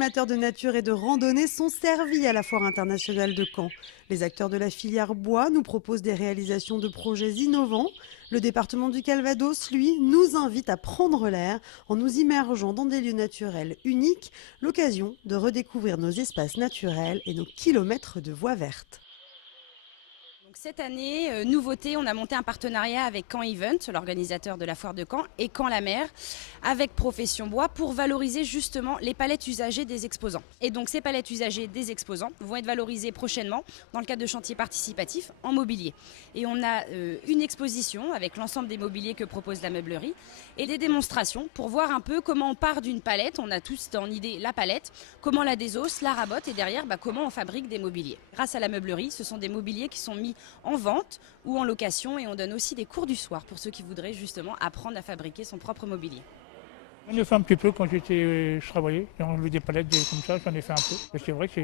amateurs de nature et de randonnée sont servis à la Foire internationale de Caen. Les acteurs de la filière bois nous proposent des réalisations de projets innovants. Le département du Calvados, lui, nous invite à prendre l'air en nous immergeant dans des lieux naturels uniques, l'occasion de redécouvrir nos espaces naturels et nos kilomètres de voies vertes. Donc cette année, nouveauté, on a monté un partenariat avec Caen Event, l'organisateur de la foire de Caen, et Caen la Mer, avec Profession Bois, pour valoriser justement les palettes usagées des exposants. Et donc ces palettes usagées des exposants vont être valorisées prochainement dans le cadre de chantiers participatifs en mobilier. Et on a une exposition avec l'ensemble des mobiliers que propose la meublerie et des démonstrations pour voir un peu comment on part d'une palette. On a tous en idée la palette, comment on la désosse, la rabote et derrière comment on fabrique des mobiliers. Grâce à la meublerie, ce sont des mobiliers qui sont mis en vente ou en location et on donne aussi des cours du soir pour ceux qui voudraient justement apprendre à fabriquer son propre mobilier. J'en ai fait un petit peu quand je travaillais, j'ai enlevé des palettes comme ça, j'en ai fait un peu. Et c'est vrai que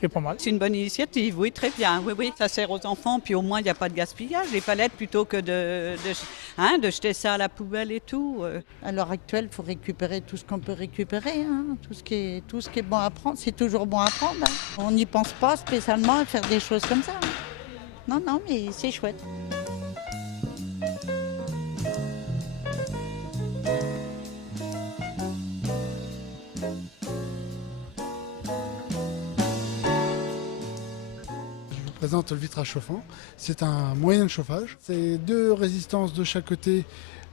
c'est pas mal. C'est une bonne initiative, oui, très bien. Oui, oui, ça sert aux enfants, puis au moins il n'y a pas de gaspillage. Les palettes plutôt que de jeter ça à la poubelle et tout. À l'heure actuelle, il faut récupérer tout ce qu'on peut récupérer. Tout ce qui est bon à prendre, c'est toujours bon à prendre. On n'y pense pas spécialement à faire des choses comme ça. Non, non, mais c'est chouette. Je vous présente le vitrage chauffant. C'est un moyen de chauffage. C'est deux résistances de chaque côté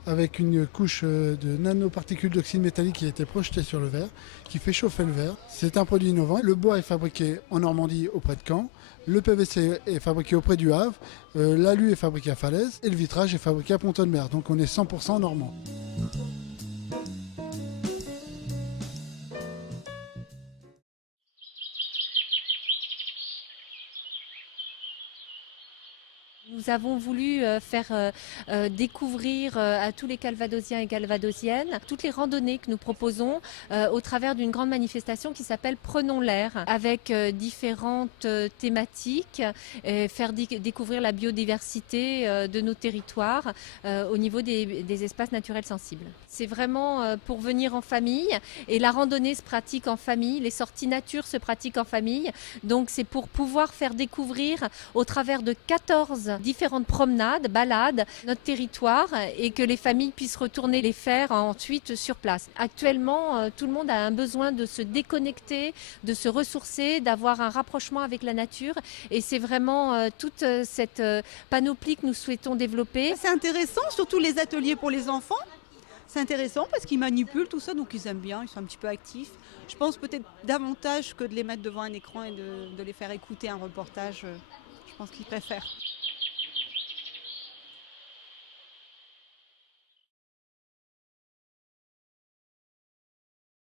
avec une couche de nanoparticules d'oxyde métallique qui a été projetée sur le verre, qui fait chauffer le verre. C'est un produit innovant. Le bois est fabriqué en Normandie auprès de Caen. Le PVC est fabriqué auprès du Havre. L'alu est fabriqué à Falaise. Et le vitrage est fabriqué à Pont-de-Mer. Donc on est 100% normand. Nous avons voulu faire découvrir à tous les Calvadosiens et Calvadosiennes toutes les randonnées que nous proposons au travers d'une grande manifestation qui s'appelle Prenons l'air, avec différentes thématiques, faire découvrir la biodiversité de nos territoires au niveau des espaces naturels sensibles. C'est vraiment pour venir en famille et la randonnée se pratique en famille, les sorties nature se pratiquent en famille, donc c'est pour pouvoir faire découvrir au travers de 14 différentes promenades, balades, notre territoire et que les familles puissent retourner les faire ensuite sur place. Actuellement, tout le monde a un besoin de se déconnecter, de se ressourcer, d'avoir un rapprochement avec la nature et c'est vraiment toute cette panoplie que nous souhaitons développer. C'est intéressant, surtout les ateliers pour les enfants. C'est intéressant parce qu'ils manipulent tout ça, donc ils aiment bien, ils sont un petit peu actifs. Je pense peut-être davantage que de les mettre devant un écran et de les faire écouter un reportage. Je pense qu'ils préfèrent.